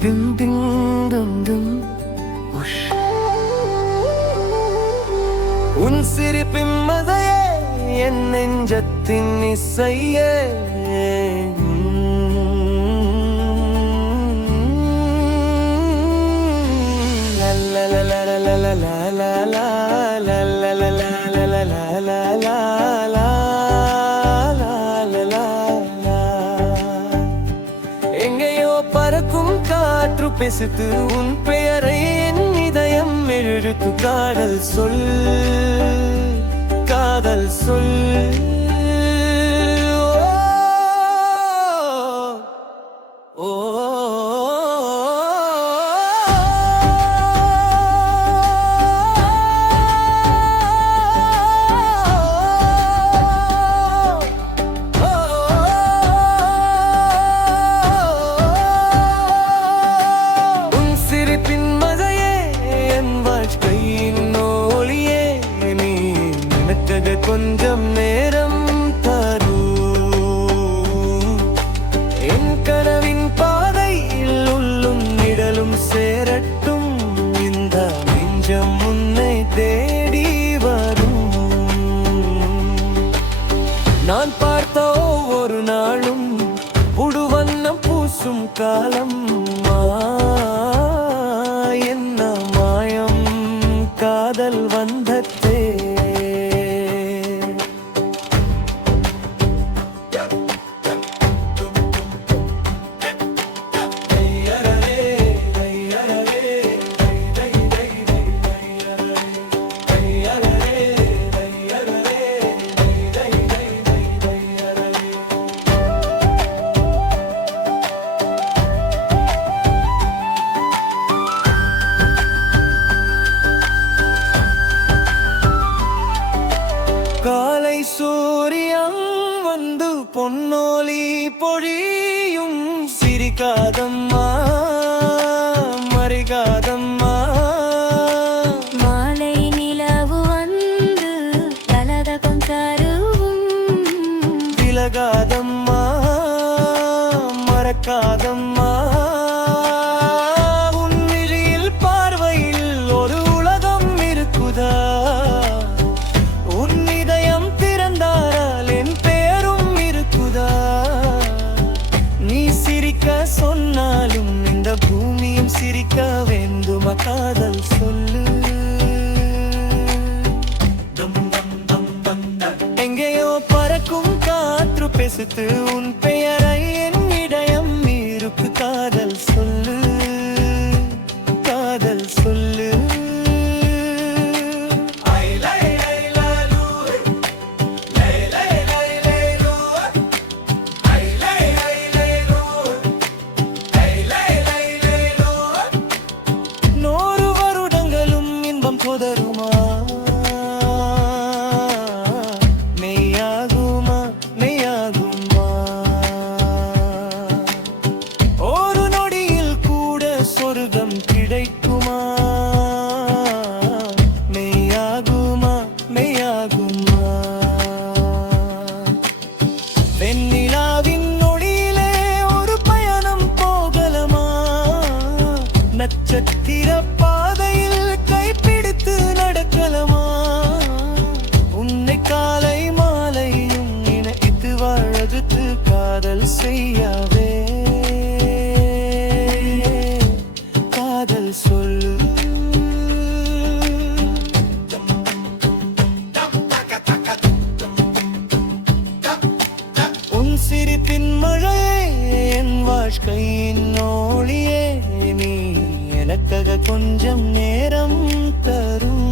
dim dim dum dum ush உன் சிரிப்பின் மதையே என் நெஞ்சத்தின் இசையே எங்கேயோ பறக்கும் காற்று பேசுது உன் பெயரை என் இதயம் எழுத்து காதல் சொல் காதல் சொல் கொஞ்சம் நேரம் தரும் என் கனவின் பாதையில் உள்ளும் நிழலும் சேரட்டும் இந்த நெஞ்சம் உன்னை தேடி வரும் நான் பார்த்த ஒவ்வொரு நாளும் புடுவண்ணம் பூசும் காலம் என்ன மாயம் காதல் வந்ததே காலை சூரியன் வந்து பொன்னோலி பொழியும் சிரிக்காதம்மா மறிகாதம்மா மாலை நிலவு வந்து தலதகம் தருவும் விலகாதம்மா மறக்காதம்மா உன் விழியில் பார்வையில் ஒரு உலகம் இருக்குதா சொன்னாலும் இந்த பூமியும் சிரிக்க வேண்டுமா காதல் சொல்லு எங்கேயோ பறக்கும் காற்று பேசுது உன் பெயரை என் இதயம் இருக்கு காதல் சொல்லு காதல் சொல்லு தொடருமா மெய்யாகுமா மெய்யாகுமா ஒரு நொடியில் கூட சொர்க்கம் கிடைக்குமா மெய்யாகுமா மெய்யாகுமா வெண்ணிலாவின் நொடியிலே ஒரு பயணம் போகலமா நட்சத்திர பாதையில் கைப்பிடித்து நடக்கலமா உன்னை காலை மாலையும் நினைத்து வாழதுக்கு காதல் செய்யவே காதல் சொல்லு உன் சிரிப்பின் மழையே என் வாழ்க்கையின் ஒளியே நீ எனக்காக கொஞ்சம் நேரம் தரும்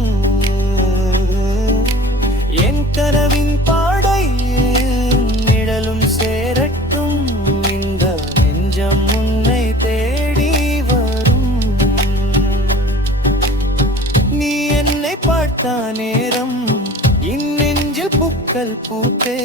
என் கனவின் பாடையில் நிழலும் சேரட்டும் இந்த நெஞ்சம் உன்னை தேடி வரும் நீ என்னை பார்த்த நேரம் இந்நெஞ்சில் பூக்கள் பூத்தே